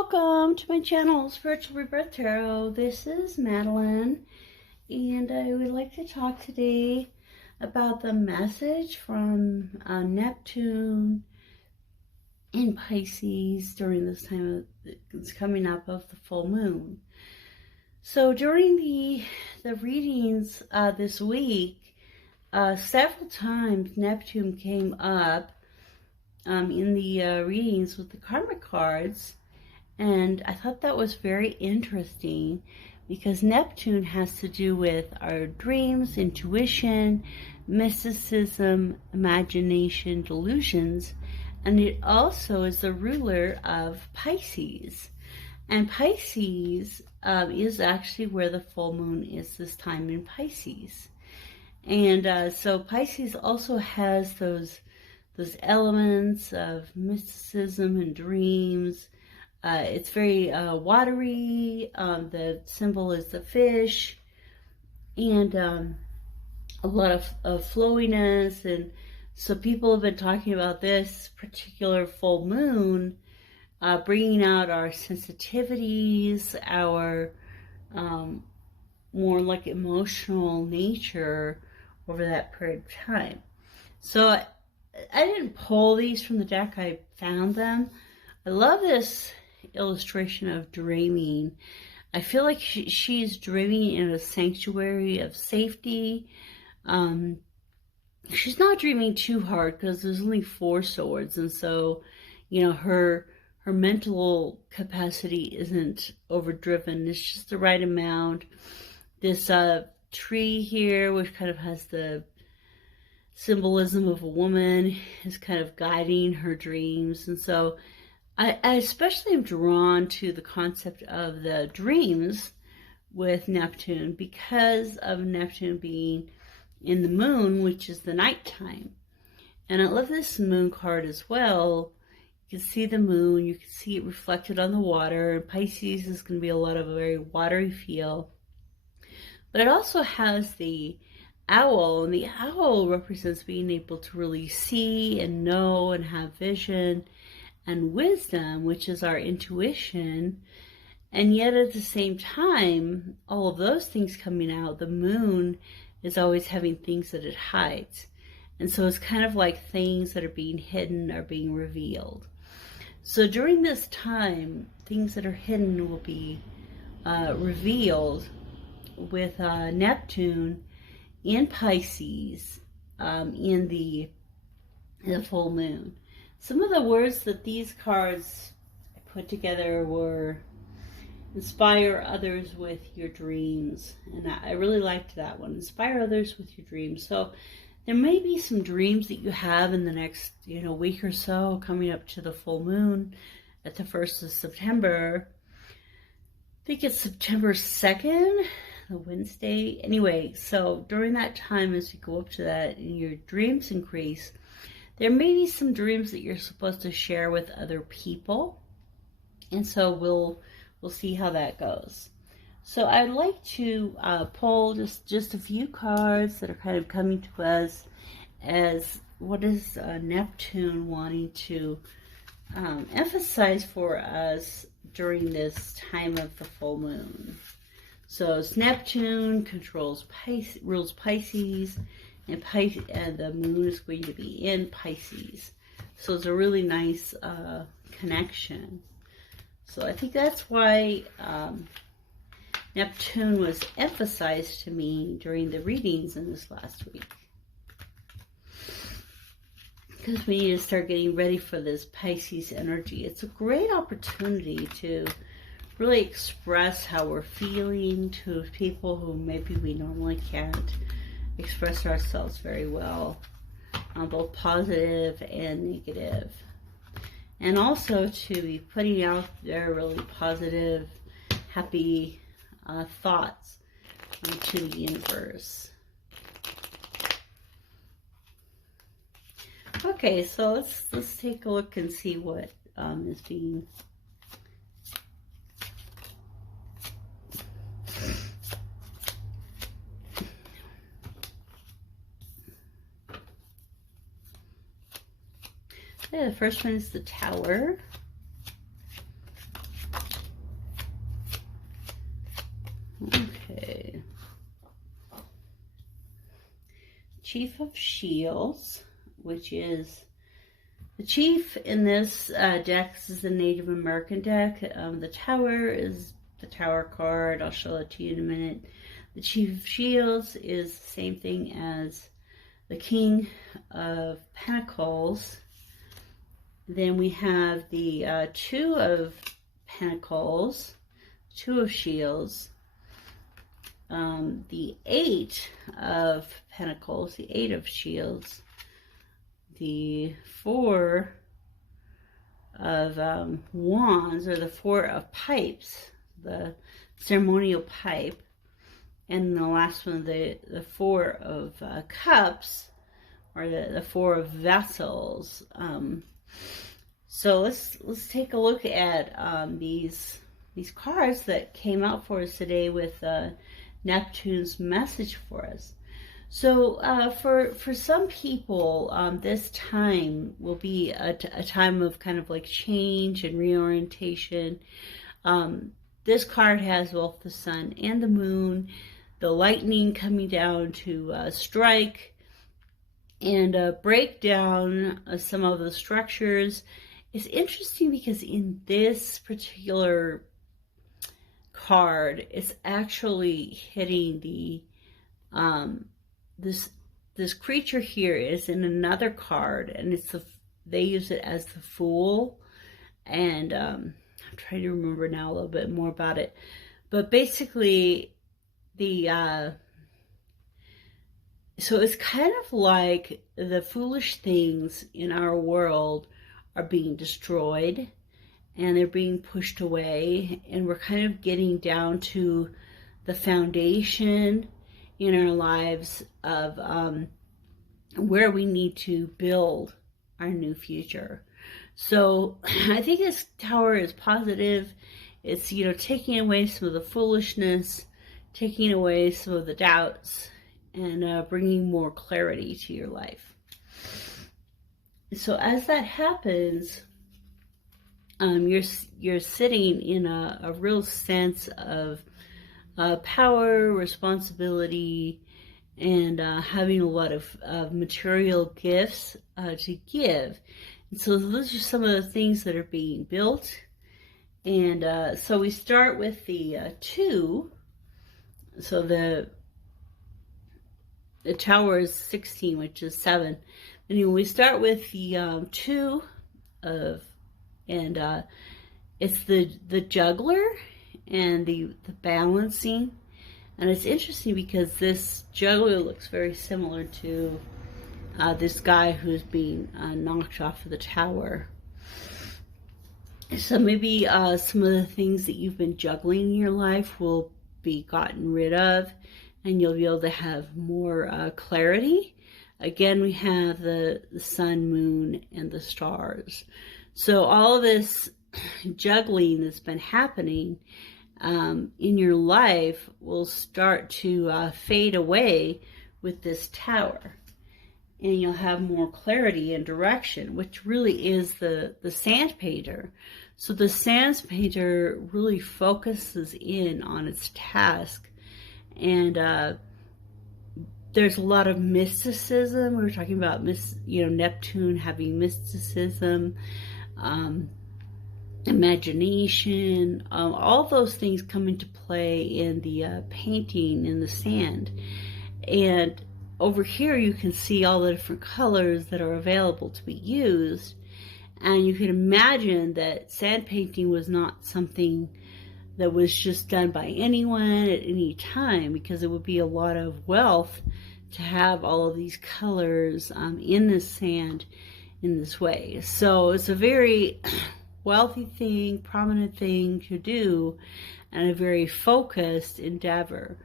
Welcome to my channel, Spiritual Rebirth Tarot. This is Madeline, and I would like to talk today about the message from Neptune in Pisces during this time it's coming up of the full moon. So during the readings this week, several times Neptune came up in the readings with the karmic cards. And I thought that was very interesting because Neptune has to do with our dreams, intuition, mysticism, imagination, delusions, and it also is the ruler of Pisces. And Pisces is actually where the full moon is this time in Pisces. And so Pisces also has those elements of mysticism and dreams. It's very watery. The symbol is the fish, and a lot of flowiness. And so people have been talking about this particular full moon, bringing out our sensitivities, our more like emotional nature over that period of time. So I didn't pull these from the deck. I found them. I love this illustration of dreaming. I feel like she's dreaming in a sanctuary of safety. She's not dreaming too hard because there's only 4 swords, and so her mental capacity isn't overdriven. It's just the right amount. This tree here, which kind of has the symbolism of a woman, is kind of guiding her dreams. And so I especially am drawn to the concept of the dreams with Neptune because of Neptune being in the moon, which is the nighttime. And I love this moon card as well. You can see the moon, you can see it reflected on the water. Pisces is going to be a lot of a very watery feel. But it also has the owl, and the owl represents being able to really see and know and have vision and wisdom, which is our intuition. And yet at the same time, all of those things coming out, the moon is always having things that it hides. And so it's kind of like things that are being hidden are being revealed. So during this time, things that are hidden will be revealed with Neptune in Pisces in the full moon. Some of the words that these cards I put together were inspire others with your dreams. And I really liked that one. Inspire others with your dreams. So there may be some dreams that you have in the next week or so coming up to the full moon at the 1st of September. I think it's September 2nd, the Wednesday. Anyway, so during that time, as you go up to that and your dreams increase, there may be some dreams that you're supposed to share with other people. And so we'll see how that goes. So I'd like to pull just a few cards that are kind of coming to us as what is Neptune wanting to emphasize for us during this time of the full moon. So it's Neptune controls rules Pisces, and the moon is going to be in Pisces. So it's a really nice connection. So I think that's why Neptune was emphasized to me during the readings in this last week. Because we need to start getting ready for this Pisces energy. It's a great opportunity to really express how we're feeling to people who maybe we normally can't express ourselves very well, both positive and negative. And also to be putting out there really positive, happy thoughts to the universe. Okay, so let's take a look and see what is being the first one is the Tower. Chief of Shields, which is the Chief in this deck. This is the Native American deck. The Tower is the Tower card. I'll show it to you in a minute. The Chief of Shields is the same thing as the King of Pentacles. Then we have the Two of Pentacles, Two of Shields, the Eight of Pentacles, the Eight of Shields, the Four of Wands, or the Four of Pipes, the ceremonial pipe, and the last one, the Four of Cups, or the Four of Vessels. So let's take a look at these cards that came out for us today with Neptune's message for us. So for some people, this time will be a time of kind of like change and reorientation. This card has both the sun and the moon, the lightning coming down to strike and break down some of the structures. It's interesting because in this particular card, it's actually hitting the this creature here is in another card, and it's they use it as the Fool, and I'm trying to remember now a little bit more about it, but basically the so it's kind of like the foolish things in our world are being destroyed and they're being pushed away, and we're kind of getting down to the foundation in our lives of where we need to build our new future. So I think this Tower is positive. It's, you know, taking away some of the foolishness, taking away some of the doubts, and bringing more clarity to your life. So as that happens, you're sitting in a real sense of power, responsibility, and having a lot of material gifts to give. And so those are some of the things that are being built. And so we start with the Two. So the Tower is 16, which is 7. And we start with the Two of, and it's the juggler and the balancing. And it's interesting because this juggler looks very similar to this guy who's being knocked off of the tower. So maybe some of the things that you've been juggling in your life will be gotten rid of, and you'll be able to have more clarity. Again, we have the sun, moon, and the stars. So all of this juggling that's been happening in your life will start to fade away with this Tower. And you'll have more clarity and direction, which really is the sandpainter. So the sandpainter really focuses in on its task. And there's a lot of mysticism. We were talking about Neptune having mysticism, imagination, all those things come into play in the painting in the sand. And over here you can see all the different colors that are available to be used, and you can imagine that sand painting was not something that was just done by anyone at any time, because it would be a lot of wealth to have all of these colors in the sand in this way. So it's a very wealthy thing, prominent thing to do, and a very focused endeavor.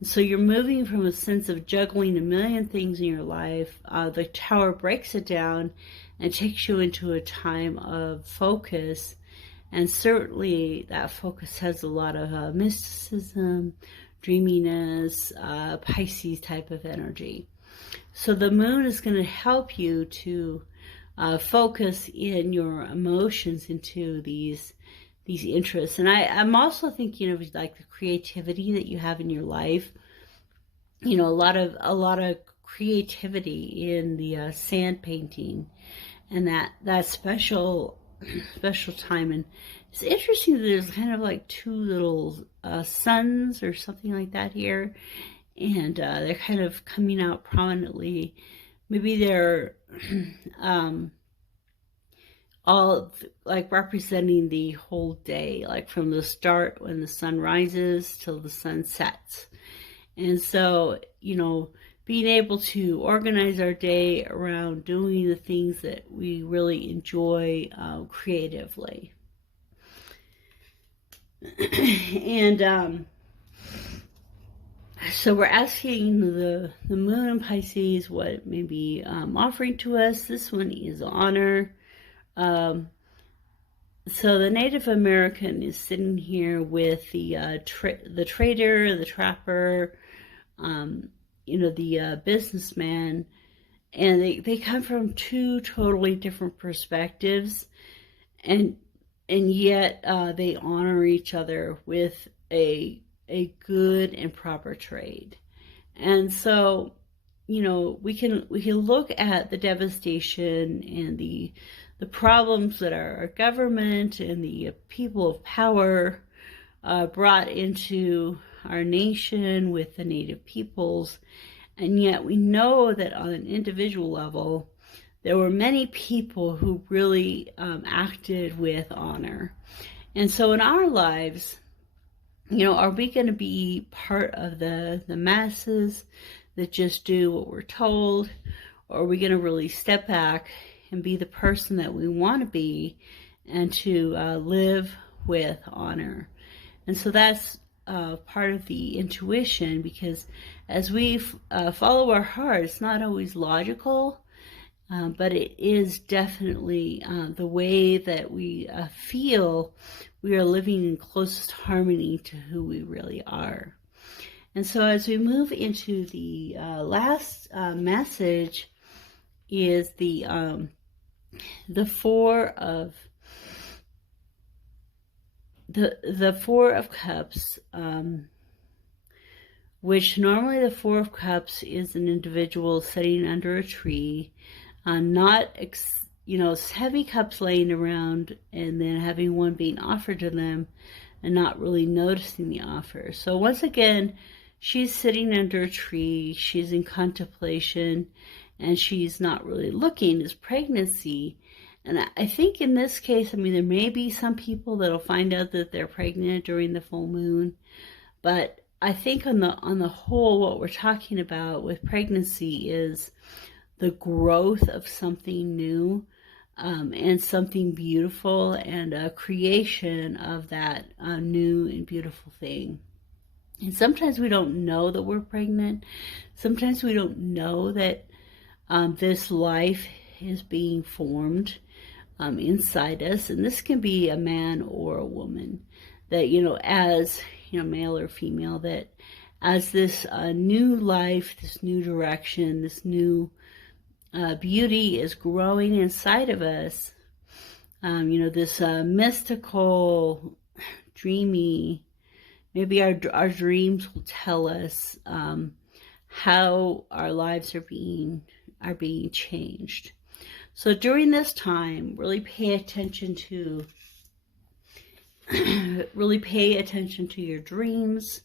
And so you're moving from a sense of juggling a million things in your life. The Tower breaks it down and takes you into a time of focus. And certainly that focus has a lot of mysticism, dreaminess, Pisces type of energy. So the moon is going to help you to focus in your emotions into these interests. And I'm also thinking of like the creativity that you have in your life. A lot of creativity in the sand painting, and that special time. And it's interesting that there's kind of like two little suns or something like that here, and they're kind of coming out prominently. Maybe they're all like representing the whole day, like from the start when the sun rises till the sun sets. And so, being able to organize our day around doing the things that we really enjoy creatively. And so we're asking the moon in Pisces what it may be offering to us. This one is honor. So the Native American is sitting here with the trader, the trapper, the businessman, and they come from two totally different perspectives, and yet they honor each other with a good and proper trade. And so, we can look at the devastation and the problems that our government and the people of power brought into our nation with the native peoples. And yet we know that on an individual level, there were many people who really acted with honor. And so in our lives, are we going to be part of the masses that just do what we're told? Or are we going to really step back and be the person that we want to be, and to live with honor? And so that's part of the intuition, because as we follow our heart, it's not always logical, but it is definitely the way that we feel we are living in closest harmony to who we really are. And so as we move into the last message is the Four of the Four of Cups, which normally the Four of Cups is an individual sitting under a tree, not heavy cups laying around, and then having one being offered to them and not really noticing the offer. So once again, she's sitting under a tree, she's in contemplation, and she's not really looking. It's pregnancy. And I think in this case, there may be some people that'll find out that they're pregnant during the full moon, but I think on the whole, what we're talking about with pregnancy is the growth of something new, and something beautiful, and a creation of that new and beautiful thing. And sometimes we don't know that we're pregnant. Sometimes we don't know that this life is being formed inside us. And this can be a man or a woman, that, as, male or female, that as this new life, this new direction, this new beauty is growing inside of us, this mystical, dreamy, maybe our dreams will tell us how our lives are being changed. So during this time, really pay attention to your dreams,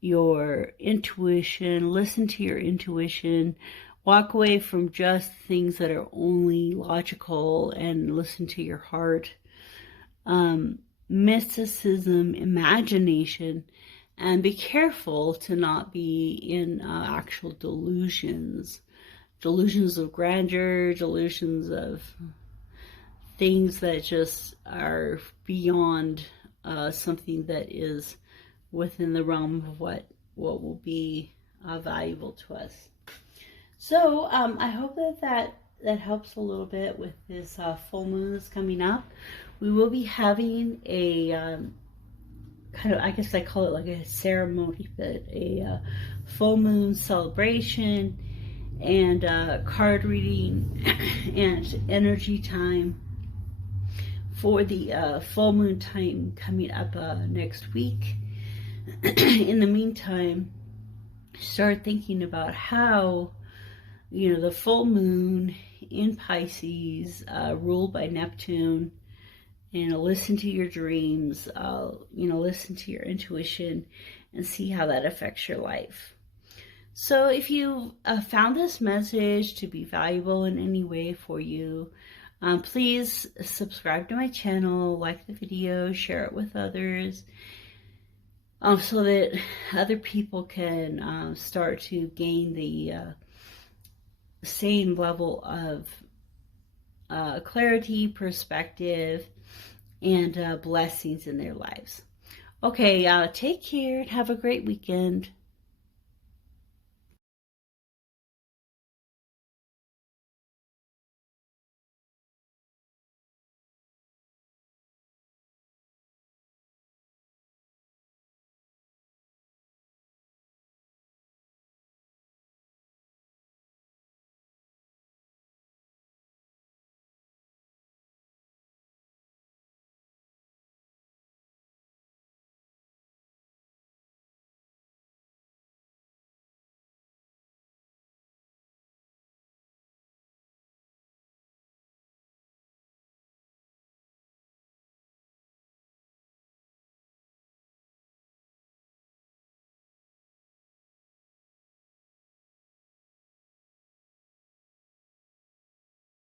your intuition. Listen to your intuition. Walk away from just things that are only logical, and listen to your heart. Mysticism, imagination, and be careful to not be in actual delusions of grandeur, delusions of things that just are beyond something that is within the realm of what will be valuable to us. So I hope that helps a little bit with this full moon that's coming up. We will be having a kind of, I guess I call it like a ceremony, but a full moon celebration, and card reading and energy time for the full moon time coming up next week. In the meantime, start thinking about how, the full moon in Pisces, ruled by Neptune, listen to your dreams, listen to your intuition, and see how that affects your life. So if you found this message to be valuable in any way for you, please subscribe to my channel, like the video, share it with others, so that other people can start to gain the same level of clarity, perspective, and blessings in their lives. Okay, take care and have a great weekend.